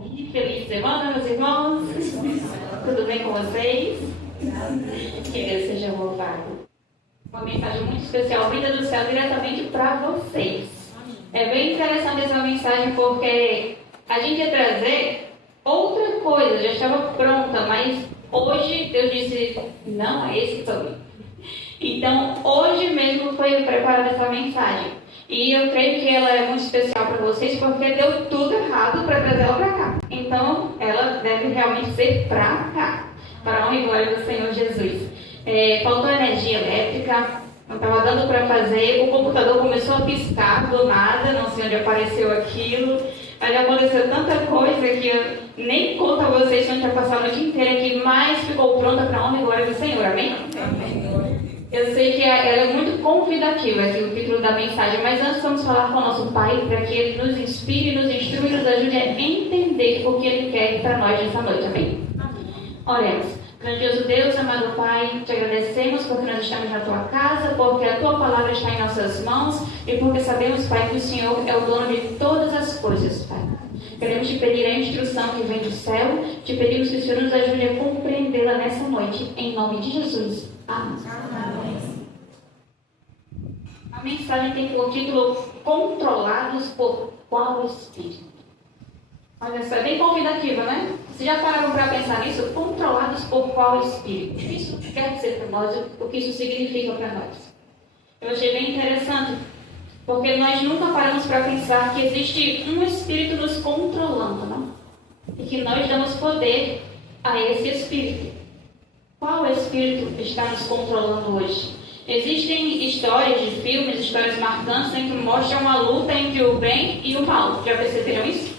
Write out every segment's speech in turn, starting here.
Feliz semana, meus irmãos. Tudo bem com vocês? Que Deus seja louvado. Uma mensagem muito especial, vinda do céu, diretamente para vocês. É bem interessante essa mensagem porque a gente ia trazer outra coisa, já estava pronta, mas hoje Deus disse, não é esse caminho. Então, hoje mesmo foi preparada essa mensagem. E eu creio que ela é muito especial para vocês porque deu tudo errado para trazer ela para cá. Então, ela deve realmente ser para cá, para a honra e glória do Senhor Jesus. Faltou energia elétrica, não estava dando para fazer, o computador começou a piscar do nada, não sei onde apareceu aquilo. Aí aconteceu tanta coisa que eu nem conto a vocês que a gente vai passar a noite inteira aqui, mas ficou pronta para a honra e glória do Senhor, amém? Amém. Eu sei que ela é muito convidativa, aqui o título da mensagem, mas antes vamos falar com o nosso Pai para que Ele nos inspire, nos instrua e nos ajude a entender o que Ele quer para nós nessa noite, amém? Oremos. Grandioso Deus, amado Pai, te agradecemos porque nós estamos na Tua casa, porque a Tua palavra está em nossas mãos e porque sabemos, Pai, que o Senhor é o dono de todas as coisas, Pai. Queremos te pedir a instrução que vem do céu, te pedimos que o Senhor nos ajude a compreendê-la nessa noite, em nome de Jesus. Amém. A mensagem tem por título Controlados por qual Espírito? Olha só, é bem convidativa, né? Vocês já pararam para pensar nisso? Controlados por qual Espírito? O que isso quer dizer para nós? O que isso significa para nós? Eu achei bem interessante, porque nós nunca paramos para pensar que existe um Espírito nos controlando, não? E que nós damos poder a esse Espírito. Qual Espírito está nos controlando hoje? Existem histórias de filmes, histórias marcantes, em que mostram uma luta entre o bem e o mal. Já perceberam isso?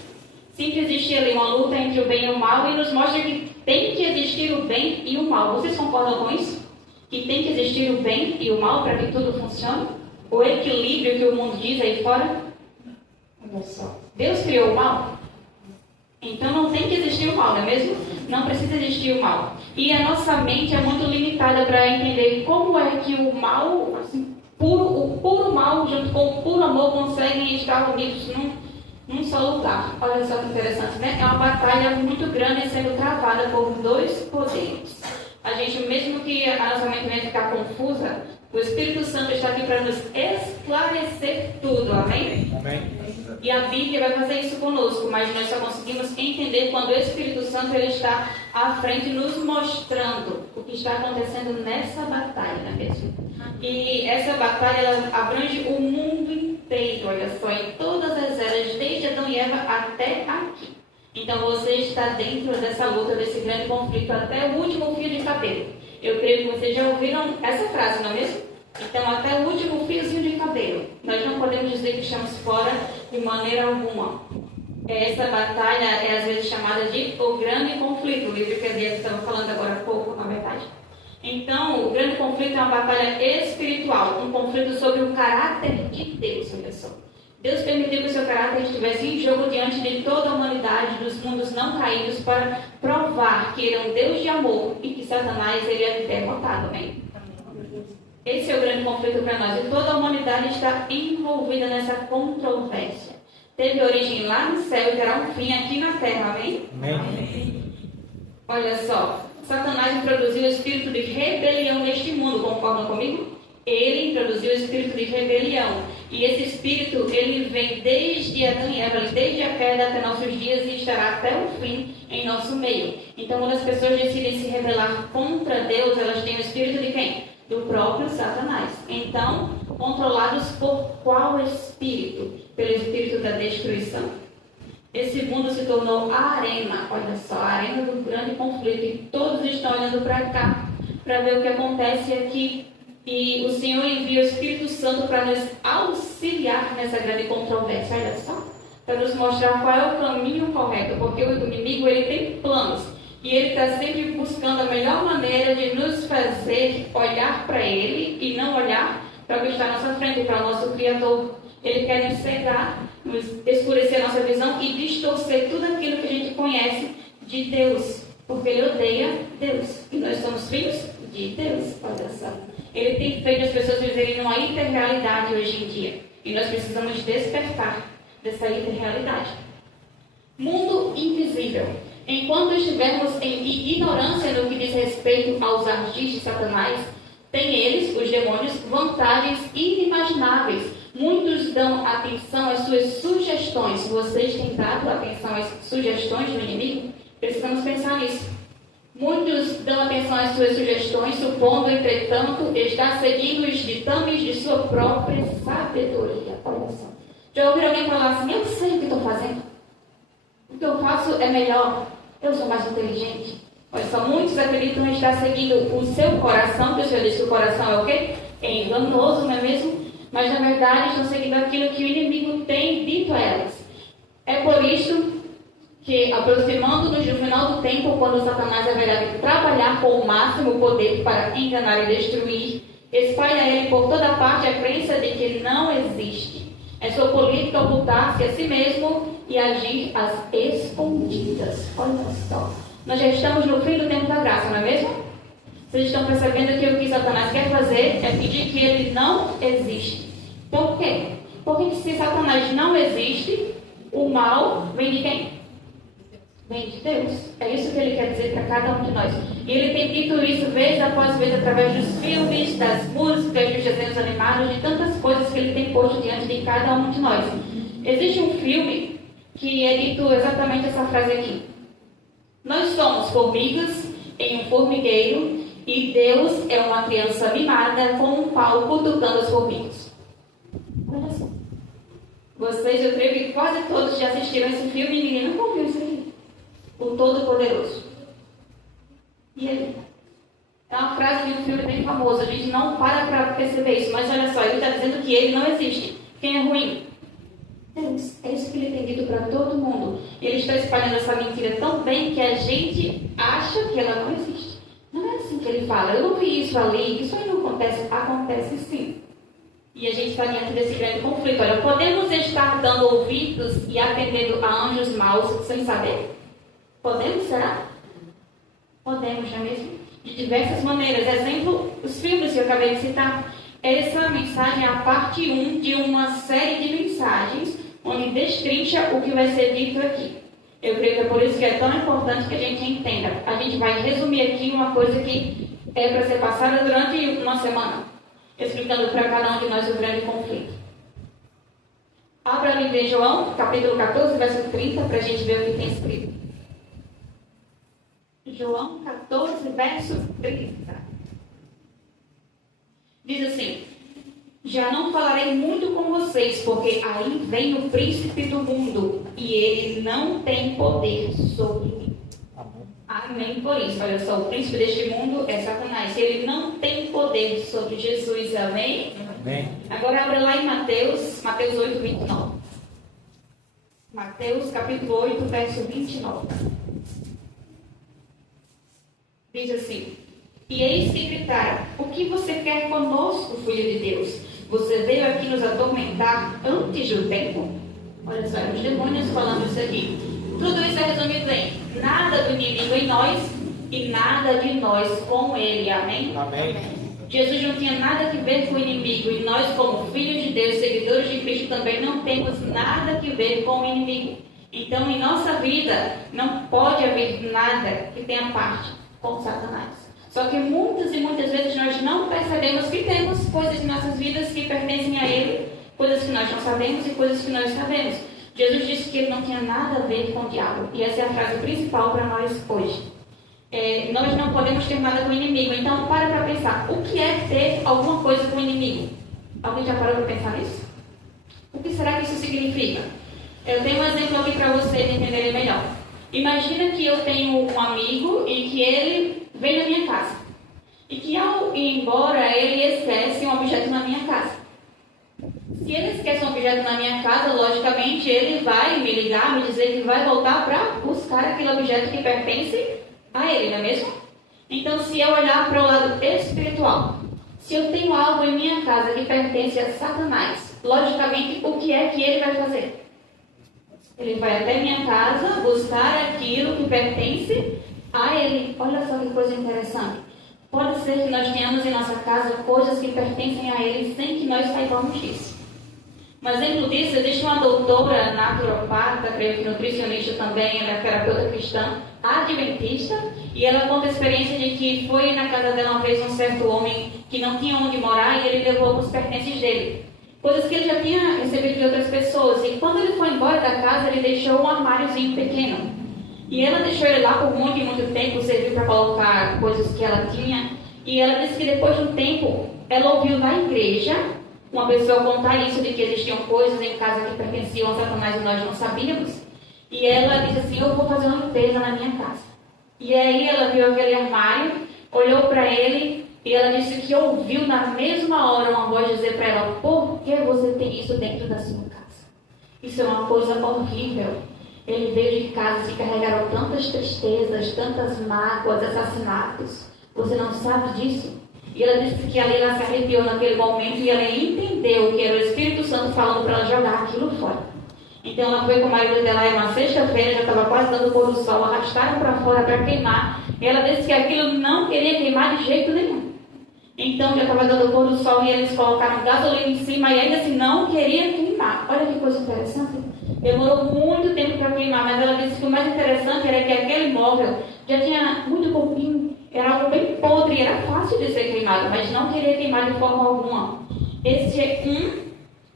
Sempre existe ali uma luta entre o bem e o mal e nos mostra que tem que existir o bem e o mal. Vocês concordam com isso? Que tem que existir o bem e o mal para que tudo funcione? O equilíbrio que o mundo diz aí fora? Olha só. Deus criou o mal? Então não tem que existir o mal, não é mesmo? Não precisa existir o mal. E a nossa mente é muito limitada para entender como é que o mal, assim, o puro mal junto com o puro amor conseguem estar unidos num só lugar. Olha só que interessante, né? É uma batalha muito grande sendo travada por dois poderes. A gente, mesmo que a nossa mente venha ficar confusa, o Espírito Santo está aqui para nos esclarecer tudo, amém? Amém. E a Bíblia vai fazer isso conosco, mas nós só conseguimos entender quando o Espírito Santo ele está à frente nos mostrando o que está acontecendo nessa batalha, não é mesmo? E essa batalha ela abrange o mundo inteiro, olha só, em todas as eras, desde Adão e Eva até aqui. Então você está dentro dessa luta, desse grande conflito, até o último fio de cabelo. Eu creio que vocês já ouviram essa frase, não é mesmo? Então, até o último fiozinho de cabelo. Nós não podemos dizer que estamos fora de maneira alguma. Essa batalha é às vezes chamada de o grande conflito. O livro que a Diego estava falando agora há pouco, na verdade. Então, o grande conflito é uma batalha espiritual. Um conflito sobre o caráter de Deus, olha só. Deus permitiu que o seu caráter estivesse em jogo diante de toda a humanidade, dos mundos não caídos, para provar que ele é um Deus de amor e que Satanás ele é derrotado, amém? Esse é o grande conflito para nós. E toda a humanidade está envolvida nessa controvérsia. Teve origem lá no céu e terá um fim aqui na terra, amém? Amém. Olha só, Satanás introduziu o espírito de rebelião neste mundo, concordam comigo? Ele introduziu o espírito de rebelião. E esse espírito, ele vem desde Adão e Eva, desde a queda até nossos dias e estará até o fim em nosso meio. Então, quando as pessoas decidem se rebelar contra Deus, elas têm o espírito de quem? Do próprio Satanás. Então, controlados por qual espírito? Pelo espírito da destruição. Esse mundo se tornou a arena, olha só, a arena do grande conflito. E todos estão olhando para cá, para ver o que acontece aqui. E o Senhor envia o Espírito Santo para nos auxiliar nessa grande controvérsia, olha só. Para nos mostrar qual é o caminho correto, porque o inimigo ele tem planos. E ele está sempre buscando a melhor maneira de nos fazer olhar para ele e não olhar para o que está à nossa frente, para o nosso Criador. Ele quer nos cegar, nos escurecer a nossa visão e distorcer tudo aquilo que a gente conhece de Deus. Porque ele odeia Deus. E nós somos filhos de Deus, olha só. Ele tem feito as pessoas viverem numa hiperrealidade hoje em dia. E nós precisamos despertar dessa hiperrealidade. Mundo invisível. invisível. Enquanto estivermos em ignorância no que diz respeito aos ardis de Satanás, têm eles, os demônios, vantagens inimagináveis. Muitos dão atenção às suas sugestões. Vocês têm dado atenção às sugestões do inimigo? Precisamos pensar nisso. Muitos dão atenção às suas sugestões, supondo, entretanto, estar seguindo os ditames de sua própria sabedoria. Olha só. Já ouviram alguém falar assim: eu sei o que estou fazendo. O que eu faço é melhor. Eu sou mais inteligente. Olha só, muitos acreditam estar seguindo o seu coração, que o Senhor diz que o coração é o quê? É enganoso, não é mesmo? Mas, na verdade, estão seguindo aquilo que o inimigo tem dito a elas. É por isso que, aproximando-nos do final do tempo, quando Satanás haverá de trabalhar com o máximo poder para enganar e destruir, espalha ele por toda parte a crença de que não existe. É sua política ocultar-se a si mesmo e agir às escondidas. Olha só. Nós já estamos no fim do tempo da graça, não é mesmo? Vocês estão percebendo que o que Satanás quer fazer é pedir que ele não existe. Por quê? Porque se Satanás não existe, o mal vem de quem? Vem de Deus. É isso que ele quer dizer para cada um de nós. E ele tem dito isso vez após vez através dos filmes, das músicas, dos desenhos animados, de tantas coisas que ele tem posto diante de cada um de nós. Existe um filme que é dito exatamente essa frase aqui. Nós somos formigas em um formigueiro e Deus é uma criança mimada com um pau cutucando as formigas. Olha só. Vocês, eu creio que quase todos já assistiram esse filme e ninguém nunca ouviu isso aqui. O Todo-Poderoso. E aí? É uma frase de um filme bem famoso. A gente não para perceber isso. Mas olha só, ele está dizendo que ele não existe. Quem é ruim? Deus. É isso que ele tem dito para todo mundo. E ele está espalhando essa mentira tão bem que a gente acha que ela não existe. Não é assim que ele fala. Eu não vi isso ali. Isso aí não acontece. Acontece sim. E a gente está diante desse grande conflito. Olha, podemos estar dando ouvidos e atendendo a anjos maus sem saber? Podemos, será? Podemos, não é mesmo? De diversas maneiras. Exemplo, os filmes que eu acabei de citar. Essa mensagem é a parte 1 de uma série de mensagens onde destrincha o que vai ser dito aqui. Eu creio que é por isso que é tão importante que a gente entenda. A gente vai resumir aqui uma coisa que é para ser passada durante uma semana, explicando para cada um de nós o grande conflito. Abra ali em João, capítulo 14, verso 30, para a gente ver o que tem escrito. João 14, verso 30. Diz assim: já não falarei muito com vocês, porque aí vem o príncipe do mundo, e ele não tem poder sobre mim. Amém por isso. Olha só, o príncipe deste mundo é Satanás. Ele não tem poder sobre Jesus. Amém? Amém. Agora abra lá em Mateus 8, 29. Mateus capítulo 8, verso 29. Diz assim: e eis que gritaram: o que você quer conosco, filho de Deus? Você veio aqui nos atormentar antes do tempo? Olha só, os demônios falando isso aqui. Tudo isso é resumido em nada do inimigo em nós e nada de nós com ele. Amém? Amém. Jesus não tinha nada a ver com o inimigo. E nós, como filhos de Deus, seguidores de Cristo, também não temos nada a ver com o inimigo. Então, em nossa vida, não pode haver nada que tenha parte com Satanás. Só que muitas e muitas vezes nós não percebemos que temos coisas em nossas vidas que pertencem a Ele, coisas que nós não sabemos e coisas que nós sabemos. Jesus disse que Ele não tinha nada a ver com o diabo. E essa é a frase principal para nós hoje. Nós não podemos ter nada com o inimigo. Então, para pensar. O que é ter alguma coisa com o inimigo? Alguém já parou para pensar nisso? O que será que isso significa? Eu tenho um exemplo aqui para vocês entenderem melhor. Imagina que eu tenho um amigo e que ele vem na minha casa. E que ao ir embora, ele esquece um objeto na minha casa. Se ele esquece um objeto na minha casa, logicamente ele vai me ligar, me dizer que vai voltar para buscar aquele objeto que pertence a ele, não é mesmo? Então, se eu olhar para o lado espiritual, se eu tenho algo em minha casa que pertence a Satanás, logicamente, o que é que ele vai fazer? Ele vai até minha casa buscar aquilo que pertence a ele. Olha só que coisa interessante. Pode ser que nós tenhamos em nossa casa coisas que pertencem a ele sem que nós saibamos disso. Um exemplo disso, existe uma doutora naturopata, creio que nutricionista também, ela é terapeuta cristã, adventista, e ela conta a experiência de que foi na casa dela uma vez um certo homem que não tinha onde morar e ele levou alguns pertences dele. Coisas que ele já tinha recebido de outras pessoas. E quando ele foi embora da casa, ele deixou um armáriozinho pequeno. E ela deixou ele lá por muito e muito tempo, serviu para colocar coisas que ela tinha. E ela disse que depois de um tempo, ela ouviu na igreja uma pessoa contar isso, de que existiam coisas em casa que pertenciam a Satanás e nós não sabíamos. E ela disse assim, eu vou fazer uma limpeza na minha casa. E aí ela viu aquele armário, olhou para ele e ela disse que ouviu na mesma hora uma voz dizer para ela, por que você tem isso dentro da sua casa? Isso é uma coisa horrível. Ele veio de casas que carregaram tantas tristezas, tantas mágoas, assassinatos. Você não sabe disso? E ela disse que ali ela se arrepiou naquele momento e ela entendeu que era o Espírito Santo falando para ela jogar aquilo fora. Então ela foi com o marido dela, era uma sexta-feira, já estava quase dando o pôr do sol, arrastaram para fora para queimar. E ela disse que aquilo não queria queimar de jeito nenhum. Então já estava dando o pôr do sol e eles colocaram gasolina em cima e ainda assim não queria queimar. Olha que coisa interessante. Demorou muito tempo para queimar, mas ela disse que o mais interessante era que aquele móvel já tinha muito pouquinho. Era algo bem podre, era fácil de ser queimado, mas não queria queimar de forma alguma. Este é um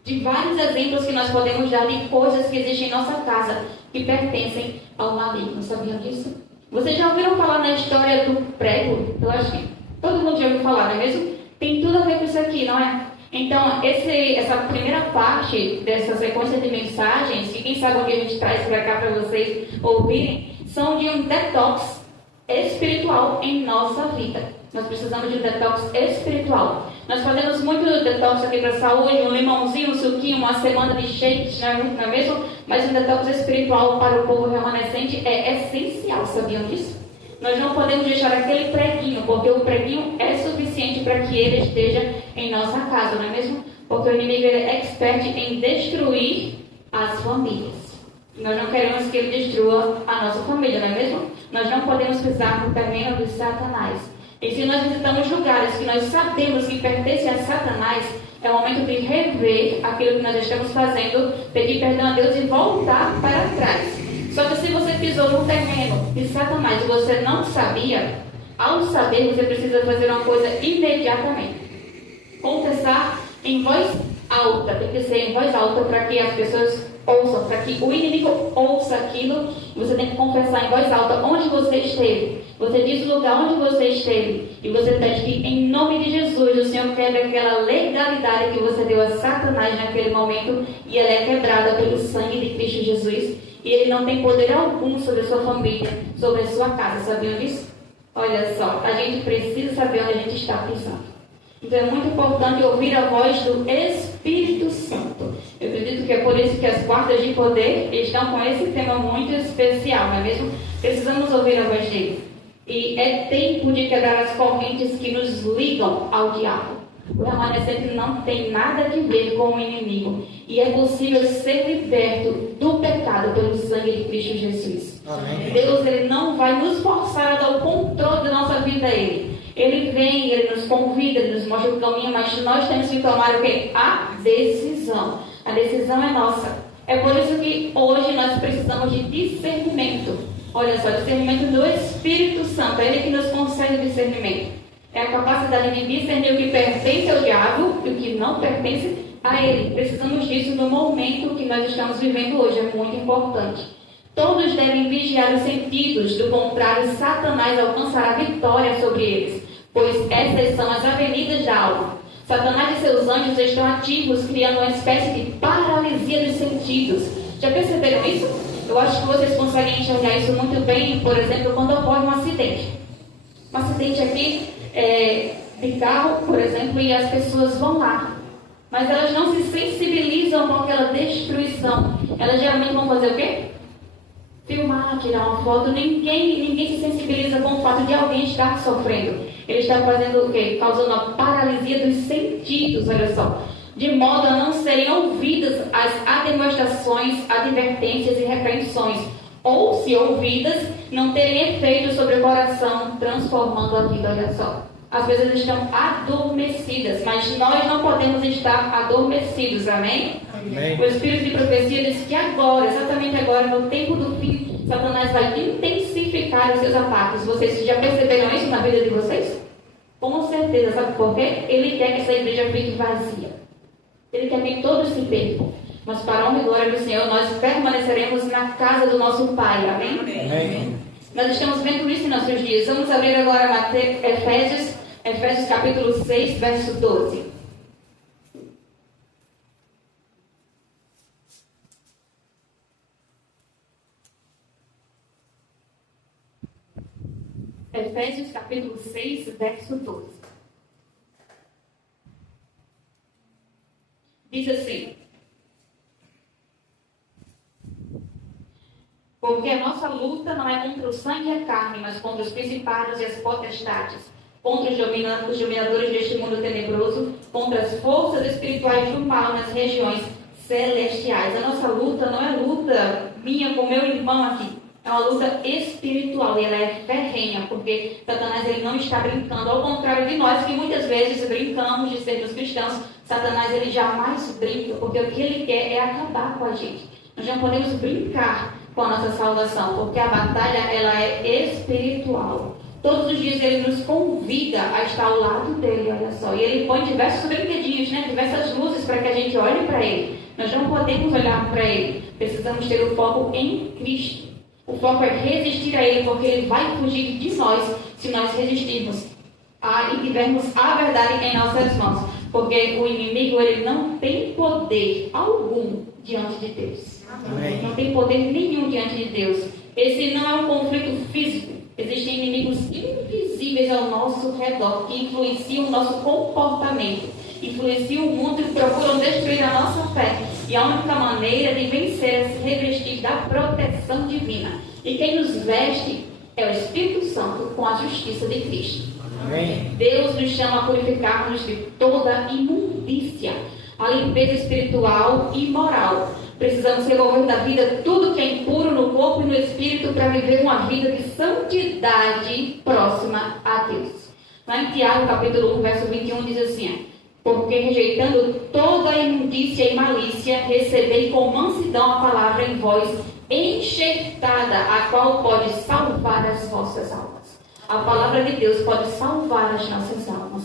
de vários exemplos que nós podemos dar de coisas que existem em nossa casa, que pertencem ao maligno. Sabiam disso? Vocês já ouviram falar na história do prego? Eu acho que todo mundo já ouviu falar, não é mesmo? Tem tudo a ver com isso aqui, não é? Então, essa primeira parte dessa sequência de mensagens, que quem sabe o que a gente traz para cá para vocês ouvirem, são de um detox espiritual em nossa vida. Nós precisamos de um detox espiritual. Nós fazemos muito detox aqui para a saúde, um limãozinho, um suquinho, uma semana de shakes, não é mesmo? Mas um detox espiritual para o povo remanescente é essencial, sabiam disso? Nós não podemos deixar aquele preguinho, porque o preguinho é suficiente para que ele esteja em nossa casa, não é mesmo? Porque o inimigo ele é expert em destruir as famílias. Nós não queremos que ele destrua a nossa família, não é mesmo? Nós não podemos pisar no terreno de Satanás. E se nós visitamos lugares que nós sabemos que pertencem a Satanás, é o momento de rever aquilo que nós estamos fazendo, pedir perdão a Deus e voltar para trás. Só que se você pisou no terreno de Satanás e você não sabia, ao saber, você precisa fazer uma coisa imediatamente. Confessar em voz alta. Tem que ser em voz alta para que as pessoas ouçam, para que o inimigo ouça aquilo. Você tem que confessar em voz alta onde você esteve. Você diz o lugar onde você esteve. E você pede que, em nome de Jesus, o Senhor quebre aquela legalidade que você deu a Satanás naquele momento. E ela é quebrada pelo sangue de Cristo Jesus. E ele não tem poder algum sobre a sua família, sobre a sua casa. Sabiam disso? Olha só, a gente precisa saber onde a gente está pisando. Então é muito importante ouvir a voz do Espírito Santo. Eu acredito que é por isso que as quartas de poder estão com esse tema muito especial, não é mesmo? Precisamos ouvir a voz dele. E é tempo de quebrar as correntes que nos ligam ao diabo. O remanescente não tem nada a ver com o inimigo. E é possível ser liberto do pecado pelo sangue de Cristo Jesus. Amém. Deus ele não vai nos forçar a dar o controle da nossa vida a Ele. Ele vem, Ele nos convida, Ele nos mostra o caminho, mas nós temos que tomar o quê? A decisão. A decisão é nossa. É por isso que hoje nós precisamos de discernimento. Olha só, discernimento do Espírito Santo. É Ele que nos concede discernimento. É a capacidade de discernir o que pertence ao diabo e o que não pertence a ele. Precisamos disso no momento que nós estamos vivendo hoje. É muito importante. Todos devem vigiar os sentidos. Do contrário, Satanás alcançará vitória sobre eles, pois essas são as avenidas da alma. Satanás e seus anjos estão ativos, criando uma espécie de paralisia dos sentidos. Já perceberam isso? Eu acho que vocês conseguem enxergar isso muito bem, por exemplo, quando ocorre um acidente. Um acidente aqui de carro, por exemplo, e as pessoas vão lá. Mas elas não se sensibilizam com aquela destruição. Elas geralmente vão fazer o quê? Filmar, tirar uma foto. Ninguém se sensibiliza com o fato de alguém estar sofrendo. Ele está fazendo o quê? Causando a paralisia dos sentidos, olha só. De modo a não serem ouvidas as ademoestações, advertências e repreensões. Ou, se ouvidas, não terem efeito sobre o coração, transformando a vida, olha só. As pessoas estão adormecidas, mas nós não podemos estar adormecidos, amém? Amém. O Espírito de profecia diz que agora, exatamente agora, no tempo do fim, Satanás vai intensificar os seus ataques. Vocês já perceberam isso na vida de vocês? Com certeza, sabe por quê? Ele quer que essa igreja fique vazia. Ele quer que todos se percam. Mas para a honra e glória do Senhor, nós permaneceremos na casa do nosso Pai. Amém? Amém. Nós estamos vendo isso em nossos dias. Vamos abrir agora Efésios capítulo 6, verso 12. Efésios capítulo 6, verso 12. Diz assim: porque a nossa luta não é contra o sangue e a carne, mas contra os principados e as potestades, contra os dominadores deste mundo tenebroso, contra as forças espirituais do mal nas regiões celestiais. A nossa luta não é luta minha com meu irmão aqui. É uma luta espiritual e ela é ferrenha, porque Satanás ele não está brincando. Ao contrário de nós, que muitas vezes brincamos de sermos cristãos, Satanás ele jamais brinca, porque o que ele quer é acabar com a gente. Nós não podemos brincar com a nossa salvação, porque a batalha ela é espiritual. Todos os dias ele nos convida a estar ao lado dele, olha só. E ele põe diversos brinquedinhos, diversas luzes para que a gente olhe para ele. Nós não podemos olhar para ele. Precisamos ter o foco em Cristo. O foco é resistir a ele, porque ele vai fugir de nós se nós resistirmos e tivermos a verdade em nossas mãos. Porque o inimigo ele não tem poder algum diante de Deus. Amém. Não tem poder nenhum diante de Deus. Esse não é um conflito físico. Existem inimigos invisíveis ao nosso redor que influenciam o nosso comportamento, influenciam o mundo e procuram destruir a nossa fé. E a única maneira de vencer é se revestir da proteção divina. E quem nos veste é o Espírito Santo com a justiça de Cristo. Amém. Deus nos chama a purificar-nos de toda imundícia, a limpeza espiritual e moral. Precisamos remover da vida tudo que é impuro no corpo e no espírito para viver uma vida de santidade próxima a Deus. Lá em Tiago, capítulo 1, verso 21, diz assim: porque rejeitando toda a imundícia e malícia, recebei com mansidão a palavra em vós enxertada, a qual pode salvar as vossas almas. A palavra de Deus pode salvar as nossas almas.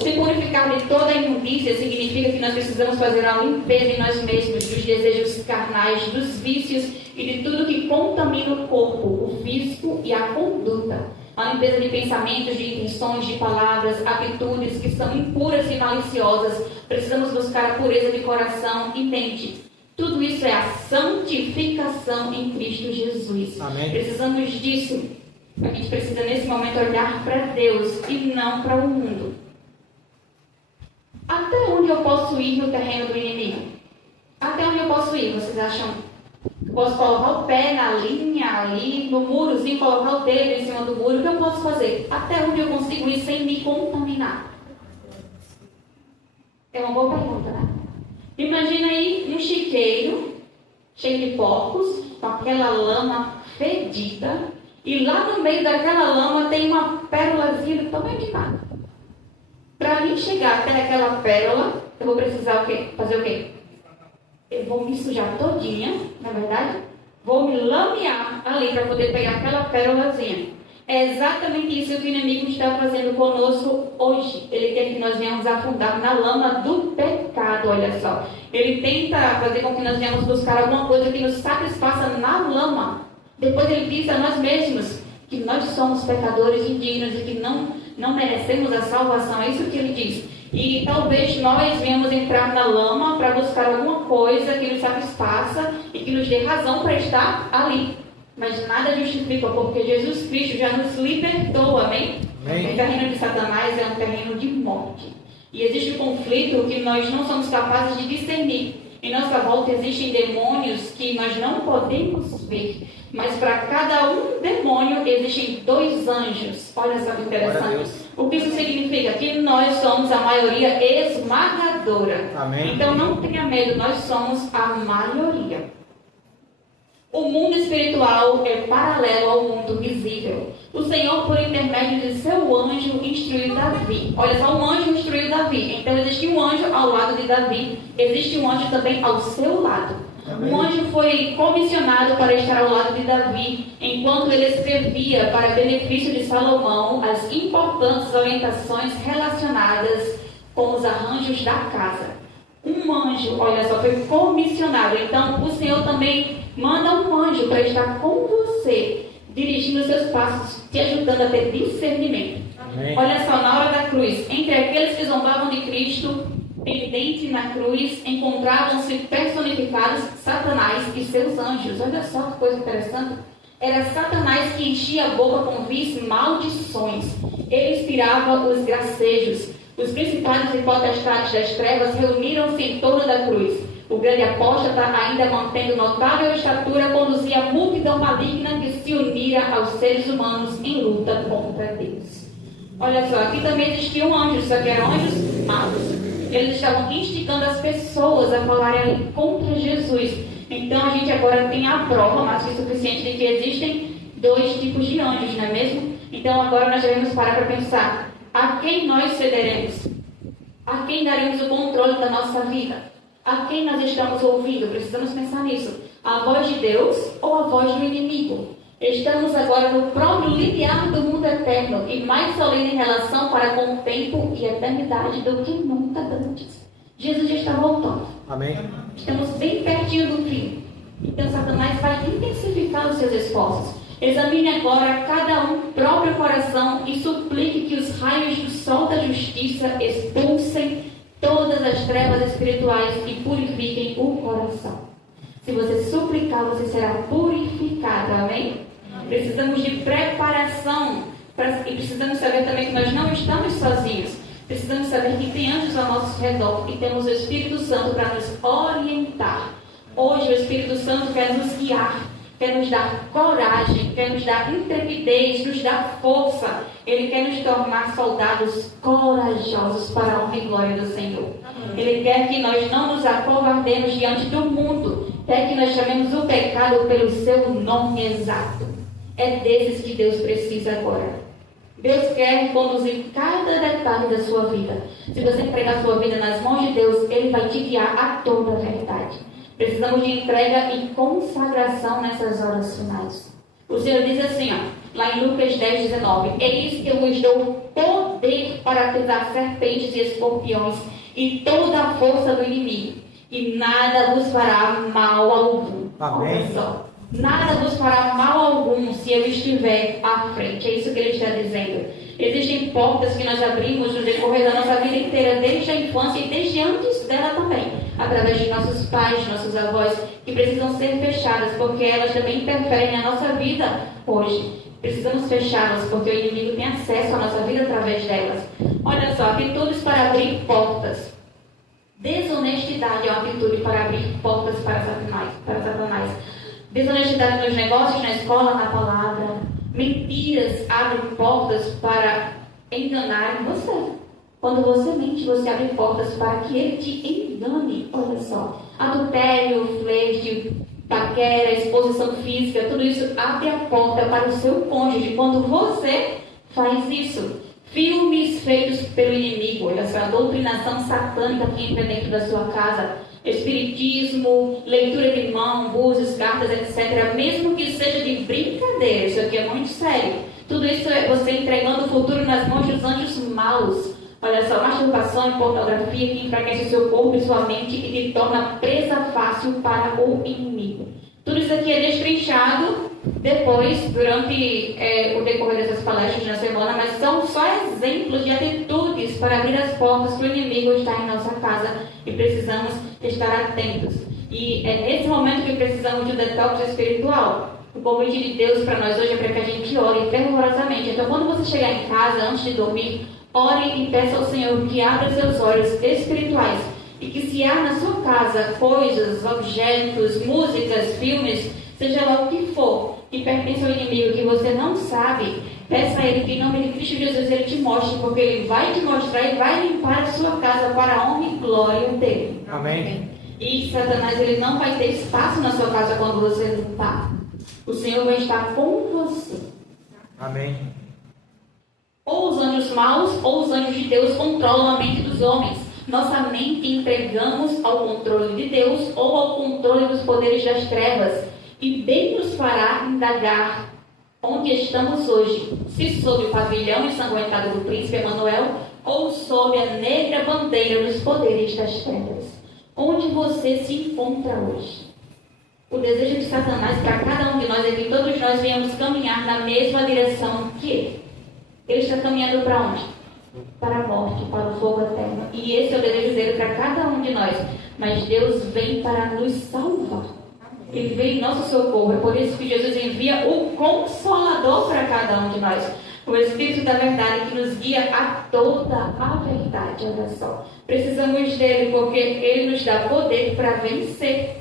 Se purificar de toda a imundícia significa que nós precisamos fazer uma limpeza em nós mesmos, dos desejos carnais, dos vícios e de tudo que contamina o corpo, o físico e a conduta. A limpeza de pensamentos, de intenções, de palavras, atitudes que são impuras e maliciosas. Precisamos buscar a pureza de coração e mente. Tudo isso é a santificação em Cristo Jesus. Amém. Precisamos disso. A gente precisa nesse momento olhar para Deus e não para o mundo. Até onde eu posso ir no terreno do inimigo? Até onde eu posso ir, vocês acham? Eu posso colocar o pé na linha ali, no murozinho, colocar o dedo em cima do muro. O que eu posso fazer? Até onde eu consigo ir sem me contaminar? É uma boa pergunta, né? Imagina aí um chiqueiro cheio de porcos, com aquela lama fedida, e lá no meio daquela lama tem uma pérolazinha do tamanho de nada. Para mim chegar até aquela pérola, eu vou precisar fazer o quê? Eu vou me sujar todinha, na verdade, vou me lamear ali para poder pegar aquela pérolazinha. É exatamente isso que o inimigo está fazendo conosco hoje. Ele quer que nós venhamos afundar na lama do pecado, olha só. Ele tenta fazer com que nós venhamos buscar alguma coisa que nos satisfaça na lama. Depois ele diz a nós mesmos que nós somos pecadores indignos e que não merecemos a salvação. É isso que ele diz. E talvez nós venhamos entrar na lama para buscar alguma coisa que nos satisfaça e que nos dê razão para estar ali. Mas nada justifica, porque Jesus Cristo já nos libertou, amém? Amém. O terreno de Satanás é um terreno de morte. E existe um conflito que nós não somos capazes de discernir. Em nossa volta existem demônios que nós não podemos ver. Mas para cada um demônio existem 2 anjos. Olha só que interessante. O que isso significa? Que nós somos a maioria esmagadora. Amém. Então não tenha medo, nós somos a maioria. O mundo espiritual é paralelo ao mundo visível. O Senhor, por intermédio de seu anjo, instruiu Davi. Olha só, um anjo instruiu Davi. Então, existe um anjo ao lado de Davi. Existe um anjo também ao seu lado. Amém. Um anjo foi comissionado para estar ao lado de Davi, enquanto ele escrevia, para benefício de Salomão, as importantes orientações relacionadas com os arranjos da casa. Um anjo, olha só, foi comissionado. Então, o Senhor também manda um anjo para estar com você, dirigindo os seus passos, te ajudando a ter discernimento. Amém. Olha só, na hora da cruz, entre aqueles que zombavam de Cristo, pendente na cruz, encontravam-se personificados Satanás e seus anjos. Olha só que coisa interessante. Era Satanás que enchia a boca com vis maldições. Ele inspirava os gracejos. Os principados e potestades das trevas reuniram-se em torno da cruz. O grande apóstata, ainda mantendo notável estatura, conduzia a multidão maligna que se unira aos seres humanos em luta contra Deus. Olha só, aqui também existiam anjos, só que eram anjos maus. Eles estavam instigando as pessoas a falarem contra Jesus. Então a gente agora tem a prova, mais que suficiente, de que existem dois tipos de anjos, não é mesmo? Então agora nós devemos parar para pensar: a quem nós cederemos? A quem daremos o controle da nossa vida? A quem nós estamos ouvindo? Precisamos pensar nisso. A voz de Deus ou a voz do inimigo? Estamos agora no próprio limiar do mundo eterno e mais solene em relação para com o tempo e a eternidade do que nunca antes. Jesus já está voltando. Amém. Estamos bem pertinho do fim. Então Satanás vai intensificar os seus esforços. Examine agora cada um próprio coração e suplique que os raios do sol da justiça expulsem todas as trevas espirituais e purifiquem o coração. Se você suplicar, você será purificado. Amém? Precisamos de preparação e precisamos saber também que nós não estamos sozinhos. Precisamos saber que tem anjos ao nosso redor e temos o Espírito Santo para nos orientar. Hoje o Espírito Santo quer nos guiar, quer nos dar coragem, quer nos dar intrepidez, nos dar força. Ele quer nos tornar soldados corajosos para a honra e glória do Senhor. Ele quer que nós não nos acovardemos diante do mundo. Quer que nós chamemos o pecado pelo seu nome exato. É desses que Deus precisa agora. Deus quer conduzir cada detalhe da sua vida. Se você entregar a sua vida nas mãos de Deus, Ele vai te guiar a toda a verdade. Precisamos de entrega e consagração nessas horas finais. O Senhor diz assim, lá em Lucas 10, 19: Eis que eu vos dou poder para pisar serpentes e escorpiões e toda a força do inimigo, e nada vos fará mal algum. Amém. Olha só. Nada vos fará mal algum se eu estiver à frente. É isso que ele está dizendo. Existem portas que nós abrimos no decorrer da nossa vida inteira, desde a infância e desde antes dela também, através de nossos pais, de nossos avós, que precisam ser fechadas, porque elas também interferem na nossa vida hoje. Precisamos fechá-las, porque o inimigo tem acesso à nossa vida através delas. Olha só, atitudes para abrir portas. Desonestidade é uma atitude para abrir portas para Satanás. Desonestidade nos negócios, na escola, na palavra. Mentiras abrem portas para enganarem você. Quando você mente, você abre portas para que ele te engane. Olha só. Adultério, flerte, paquera, exposição física, tudo isso abre a porta para o seu cônjuge quando você faz isso. Filmes feitos pelo inimigo, olha só, a doutrinação satânica que entra dentro da sua casa, espiritismo, leitura de mão, búzios, cartas, etc. Mesmo que seja de brincadeira, isso aqui é muito sério. Tudo isso é você entregando o futuro nas mãos dos anjos maus. Olha só, masturbação e pornografia que enfraquece o seu corpo e sua mente e te torna presa fácil para o inimigo. Tudo isso aqui é destrinchado depois, durante o decorrer dessas palestras na semana, mas são só exemplos de atitudes para abrir as portas que o inimigo está em nossa casa e precisamos estar atentos. E é nesse momento que precisamos de um detox espiritual. O convite de Deus para nós hoje é para que a gente ore fervorosamente. Então, quando você chegar em casa, antes de dormir, ore e peça ao Senhor que abra seus olhos espirituais e que se há na sua casa coisas, objetos, músicas, filmes, seja lá o que for, que pertence ao inimigo, que você não sabe, peça a Ele que em nome de Cristo Jesus Ele te mostre, porque Ele vai te mostrar e vai limpar a sua casa para a honra e glória dele. Amém. E Satanás, ele não vai ter espaço na sua casa quando você limpar. O Senhor vai estar com você. Amém. Ou os anjos maus ou os anjos de Deus controlam a mente dos homens. Nossa mente entregamos ao controle de Deus ou ao controle dos poderes das trevas. E bem nos fará indagar onde estamos hoje, se sob o pavilhão ensanguentado do príncipe Emanuel ou sob a negra bandeira dos poderes das trevas. Onde você se encontra hoje? O desejo de Satanás para cada um de nós é que todos nós venhamos caminhar na mesma direção que ele. Ele está caminhando para onde? Para a morte, para o fogo eterno. E esse é o desejo dele para cada um de nós. Mas Deus vem para nos salvar. Ele veio em nosso socorro. É por isso que Jesus envia o Consolador para cada um de nós. O Espírito da Verdade que nos guia a toda a verdade. Olha só. Precisamos dele porque ele nos dá poder para vencer.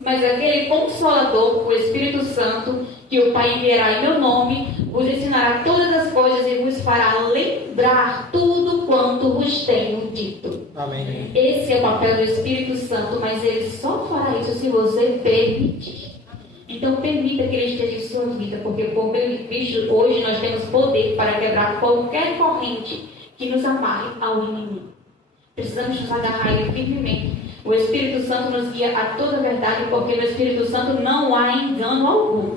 Mas aquele Consolador, o Espírito Santo, que o Pai enviará em meu nome, vos ensinará todas as coisas e vos fará lembrar tudo quanto vos tenho dito. Amém. Esse é o papel do Espírito Santo, mas ele só fará isso se você permitir. Então permita que ele esteja em sua vida, porque por Cristo hoje nós temos poder para quebrar qualquer corrente que nos amarre ao inimigo. Precisamos nos agarrar a ele firmemente. O Espírito Santo nos guia a toda a verdade, porque no Espírito Santo não há engano algum.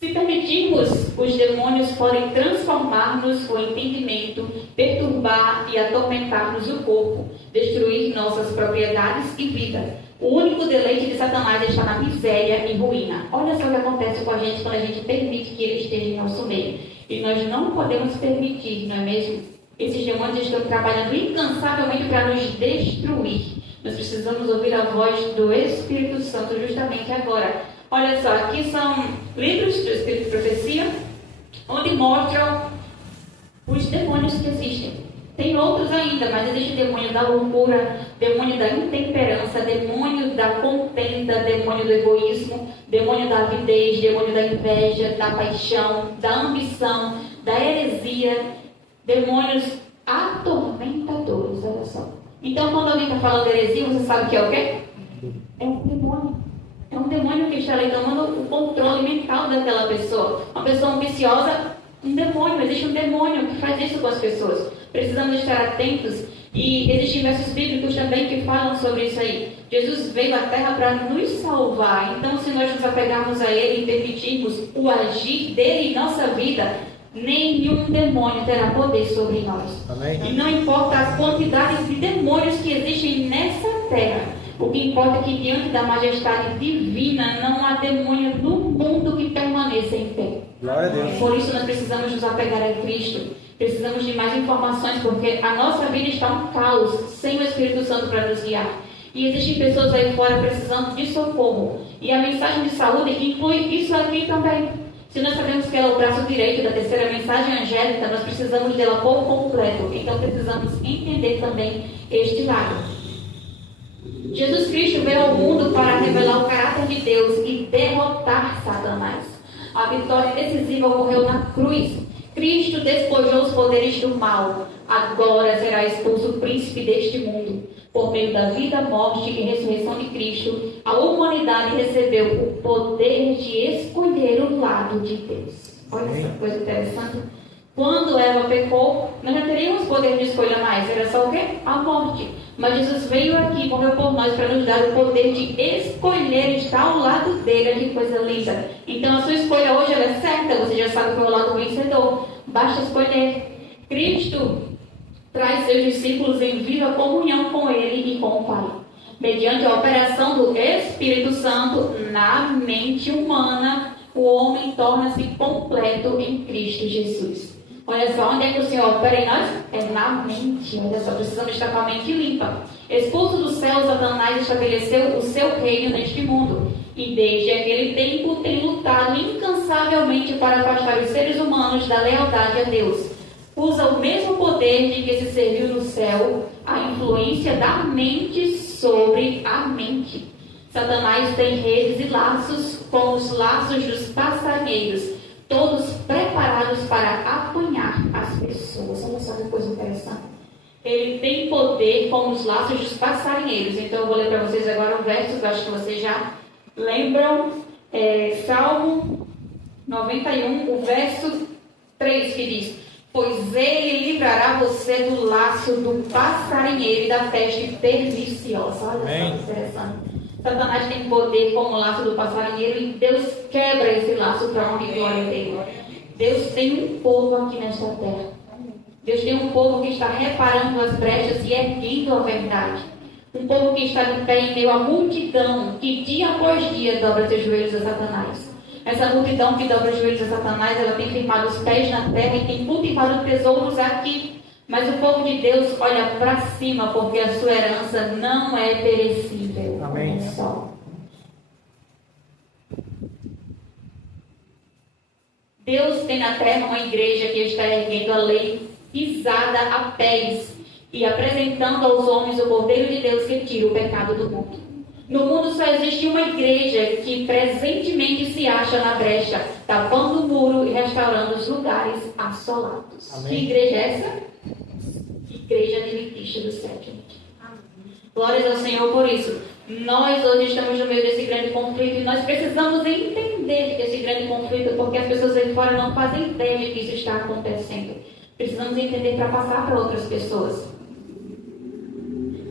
Se permitirmos, os demônios podem transformar-nos o entendimento, perturbar e atormentar-nos o corpo, destruir nossas propriedades e vida. O único deleite de Satanás está na miséria e ruína. Olha só o que acontece com a gente quando a gente permite que ele esteja em nosso meio. E nós não podemos permitir, não é mesmo? Esses demônios estão trabalhando incansavelmente para nos destruir. Nós precisamos ouvir a voz do Espírito Santo justamente agora. Olha só, aqui são livros do Espírito de Profecia, onde mostram os demônios que existem. Tem outros ainda, mas existe o demônio da loucura, demônio da intemperança, demônio da contenda, demônio do egoísmo, demônio da avidez, demônio da inveja, da paixão, da ambição, da heresia, demônios atormentadores, olha só. Então, quando alguém está falando de heresia, você sabe que é o quê? É um demônio. É um demônio que está ali tomando o controle mental daquela pessoa. Uma pessoa ambiciosa, um demônio. Existe um demônio que faz isso com as pessoas. Precisamos estar atentos. E existem versos bíblicos também que falam sobre isso aí. Jesus veio à Terra para nos salvar. Então, se nós nos apegarmos a Ele e permitirmos o agir dele em nossa vida, nenhum demônio terá poder sobre nós. Amém. E não importa a quantidade de demônios que existem nessa terra. O que importa é que diante da majestade divina não há demônio no mundo que permaneça em pé. Glória a Deus. Por isso nós precisamos nos apegar a Cristo. Precisamos de mais informações, porque a nossa vida está um caos sem o Espírito Santo para nos guiar. E existem pessoas aí fora precisando de socorro. E a mensagem de saúde inclui isso aqui também. Se nós sabemos que ela é o braço direito da terceira mensagem angélica, nós precisamos dela por completo. Então precisamos entender também este lado. Jesus Cristo veio ao mundo para revelar o caráter de Deus e derrotar Satanás. A vitória decisiva ocorreu na cruz. Cristo despojou os poderes do mal. Agora será expulso o príncipe deste mundo. Por meio da vida, morte e ressurreição de Cristo, a humanidade recebeu o poder de escolher o lado de Deus. Olha essa coisa interessante. Quando Eva pecou, nós não teríamos poder de escolha mais. Era só o quê? A morte. Mas Jesus veio aqui, morreu por nós para nos dar o poder de escolher estar ao lado dele. Que coisa linda. Então a sua escolha hoje ela é certa. Você já sabe que é o lado vencedor. Basta escolher. Cristo traz seus discípulos em viva comunhão com ele e com o Pai. Mediante a operação do Espírito Santo na mente humana, o homem torna-se completo em Cristo Jesus. Olha só, onde é que o Senhor opera em nós? É na mente. Olha só, precisamos estar com a mente limpa. Expulso do céu, Satanás estabeleceu o seu reino neste mundo. E desde aquele tempo tem lutado incansavelmente para afastar os seres humanos da lealdade a Deus. Usa o mesmo poder de que se serviu no céu, a influência da mente sobre a mente. Satanás tem redes e laços como os laços dos passarinheiros, todos preparados para apanhar as pessoas. Olha só que coisa interessante. Ele tem poder como os laços dos passarinheiros. Então eu vou ler para vocês agora um verso que eu acho que vocês já lembram. Salmo 91, o verso 3, que diz: pois ele livrará você do laço do passarinheiro e da peste perniciosa. Olha só, interessante. Satanás tem poder como o laço do passarinheiro e Deus quebra esse laço para a honra e glória dele. Deus tem um povo aqui nesta terra. Deus tem um povo que está reparando as brechas e erguendo a verdade. Um povo que está de pé em meio à multidão que dia após dia dobra seus joelhos a Satanás. Essa multidão que dobra os joelhos a Satanás, ela tem firmado os pés na terra e tem cultivado tesouros aqui. Mas o povo de Deus olha para cima, porque a sua herança não é perecível. Amém. Só. Deus tem na terra uma igreja que está erguendo a lei pisada a pés e apresentando aos homens o Cordeiro de Deus que tira o pecado do mundo. No mundo só existe uma igreja que presentemente se acha na brecha, tapando o muro e restaurando os lugares assolados. Amém. Que igreja é essa? Igreja Adventista do Sétimo. Glórias ao Senhor por isso. Nós hoje estamos no meio desse grande conflito e nós precisamos entender esse grande conflito, porque as pessoas aí fora não fazem ideia de que isso está acontecendo. Precisamos entender para passar para outras pessoas.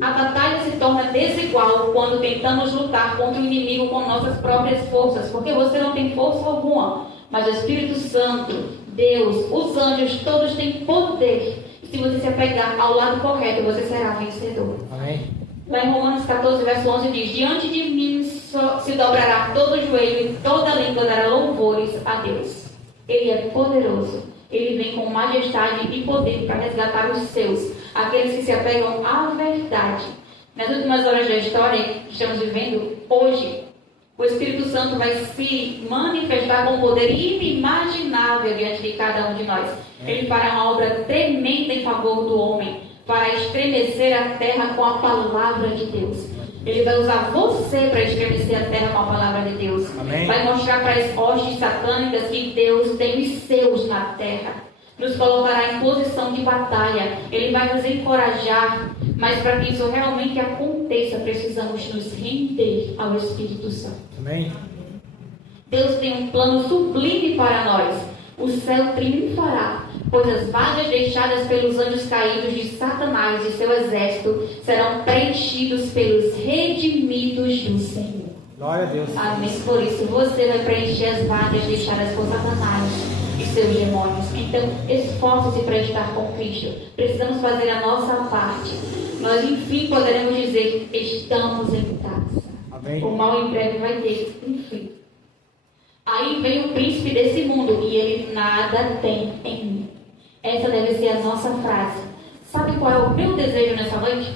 A batalha se torna desigual quando tentamos lutar contra o inimigo com nossas próprias forças, porque você não tem força alguma, mas o Espírito Santo, Deus, os anjos, todos têm poder. E se você se apegar ao lado correto, você será vencedor. Amém. Lá em Romanos 14, verso 11 diz: diante de mim se dobrará todo o joelho e toda língua dará louvores a Deus. Ele é poderoso. Ele vem com majestade e poder para resgatar os seus, aqueles que se apegam à verdade. Nas últimas horas da história que estamos vivendo, hoje, o Espírito Santo vai se manifestar com um poder inimaginável diante de cada um de nós. Ele fará uma obra tremenda em favor do homem, para estremecer a terra com a palavra de Deus. Ele vai usar você para estremecer a terra com a palavra de Deus. Amém. Vai mostrar para as hostes satânicas que Deus tem os seus na terra. Nos colocará em posição de batalha. Ele vai nos encorajar. Mas para que isso realmente aconteça, precisamos nos render ao Espírito Santo. Amém. Deus tem um plano sublime para nós. O céu triunfará, pois as vagas deixadas pelos anjos caídos de Satanás e seu exército serão preenchidos pelos redimidos do Senhor. Glória a Deus. Amém. Por isso, você vai preencher as vagas deixadas por Satanás e seus demônios. Então, esforce-se para estar com Cristo. Precisamos fazer a nossa parte. Nós, enfim, poderemos dizer: estamos em casa. Amém. O mal em breve vai ter, enfim. Aí vem o príncipe desse mundo e ele nada tem em mim. Essa deve ser a nossa frase. Sabe qual é o meu desejo nessa noite?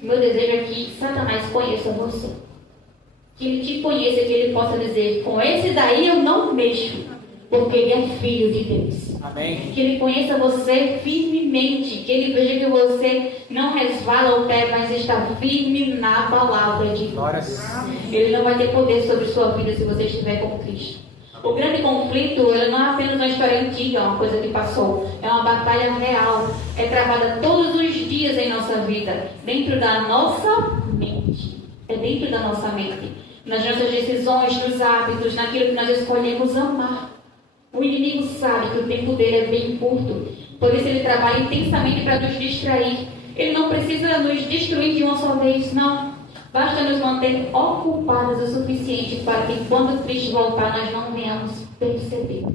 O meu desejo é que Satanás conheça você. Que ele te conheça, que ele possa dizer: com esse daí eu não mexo, porque ele é filho de Deus. Amém. Que ele conheça você firmemente, que ele veja que você não resvala o pé, mas está firme na palavra de Deus. Glória a Deus. Ele não vai ter poder sobre sua vida se você estiver com Cristo. O grande conflito, ele não é apenas uma história antiga, uma coisa que passou. É uma batalha real. É travada todos os dias em nossa vida, dentro da nossa mente. É dentro da nossa mente. Nas nossas decisões, nos hábitos, naquilo que nós escolhemos amar. O inimigo sabe que o tempo dele é bem curto. Por isso ele trabalha intensamente para nos distrair. Ele não precisa nos destruir de uma só vez, não. Basta nos manter ocupados o suficiente para que quando Cristo voltar nós não venhamos perceber.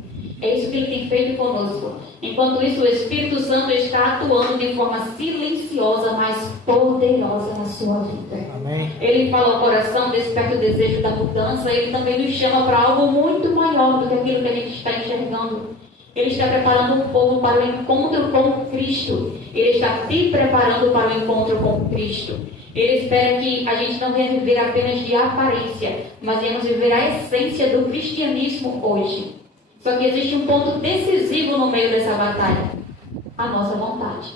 É isso que ele tem feito conosco. Enquanto isso, o Espírito Santo está atuando de forma silenciosa, mas poderosa na sua vida. Amém. Ele fala ao coração, desperta o desejo da mudança. Ele também nos chama para algo muito maior do que aquilo que a gente está enxergando. Ele está preparando o povo para o encontro com Cristo. Ele está te preparando para o encontro com Cristo. Ele espera que a gente não venha viver apenas de aparência, mas venhamos viver a essência do cristianismo hoje. Só que existe um ponto decisivo no meio dessa batalha: a nossa vontade.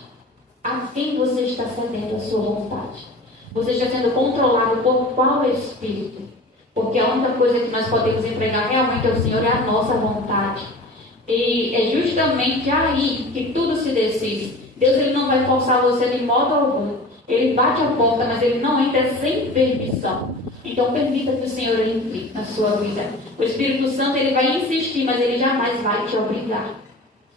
A quem você está cedendo a sua vontade? Você está sendo controlado por qual espírito? Porque a única coisa que nós podemos entregar realmente ao Senhor é a nossa vontade. E é justamente aí que tudo se decide. Deus, ele não vai forçar você de modo algum. Ele bate a porta, mas ele não entra sem permissão. Então permita que o Senhor entre na sua vida. O Espírito Santo ele vai insistir, mas ele jamais vai te obrigar.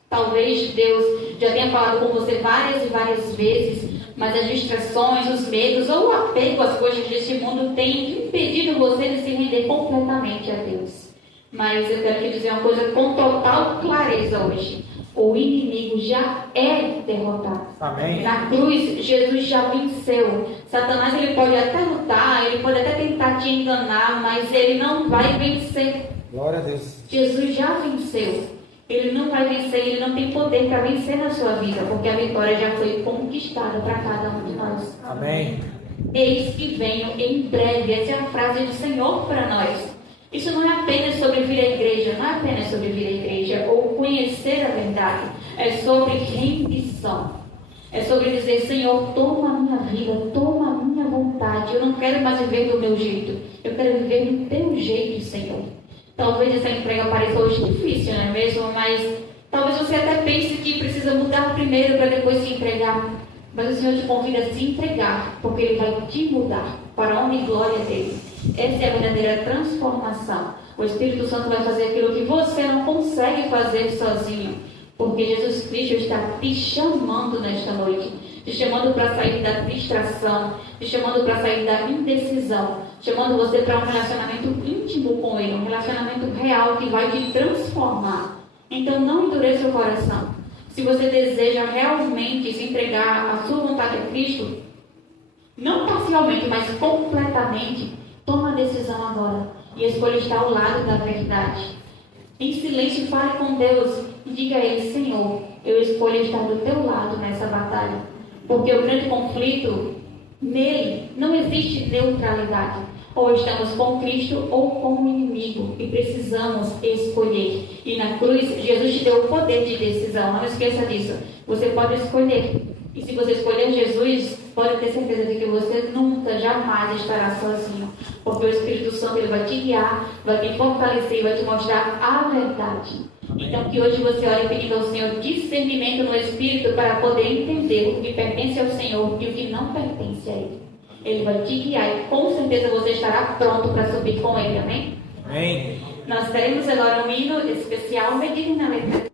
Talvez Deus já tenha falado com você várias e várias vezes, mas as distrações, os medos ou o apego às coisas deste mundo têm impedido você de se render completamente a Deus. Mas eu quero te dizer uma coisa com total clareza hoje. O inimigo já é derrotado. Amém. Na cruz, Jesus já venceu. Satanás ele pode até lutar, ele pode até tentar te enganar, mas ele não vai vencer. Glória a Deus. Jesus já venceu. Ele não vai vencer, ele não tem poder para vencer na sua vida, porque a vitória já foi conquistada para cada um de nós. Amém. Eis que venho em breve. Essa é a frase do Senhor para nós. Isso não é apenas sobre vir à igreja, não é apenas sobre vir à igreja ou conhecer a verdade. É sobre rendição. É sobre dizer, Senhor, toma a minha vida, toma a minha vontade. Eu não quero mais viver do meu jeito. Eu quero viver do teu jeito, Senhor. Talvez essa entrega pareça hoje difícil, não é mesmo? Mas talvez você até pense que precisa mudar primeiro para depois se entregar. Mas o Senhor te convida a se entregar, porque Ele vai te mudar para a honra e glória dEle. Essa é a verdadeira transformação. O Espírito Santo vai fazer aquilo que você não consegue fazer sozinho. Porque Jesus Cristo está te chamando nesta noite. Te chamando para sair da distração. Te chamando para sair da indecisão. Chamando você para um relacionamento íntimo com Ele. Um relacionamento real que vai te transformar. Então não endureça o coração. Se você deseja realmente se entregar à sua vontade a Cristo, não parcialmente, mas completamente, toma a decisão agora e escolha estar ao lado da verdade. Em silêncio, fale com Deus e diga a Ele, Senhor, eu escolho estar do teu lado nessa batalha. Porque o grande conflito, nele, não existe neutralidade. Ou estamos com Cristo ou com o inimigo. E precisamos escolher. E na cruz, Jesus te deu o poder de decisão. Não esqueça disso. Você pode escolher. E se você escolher Jesus, pode ter certeza de que você nunca, jamais estará sozinho. Porque o Espírito Santo ele vai te guiar, vai te fortalecer, vai te mostrar a verdade. Então que hoje você olhe pedindo ao Senhor discernimento no Espírito para poder entender o que pertence ao Senhor e o que não pertence a Ele. Ele vai te guiar e com certeza você estará pronto para subir com Ele, amém? Amém. Nós teremos agora um hino especial, medite na letra.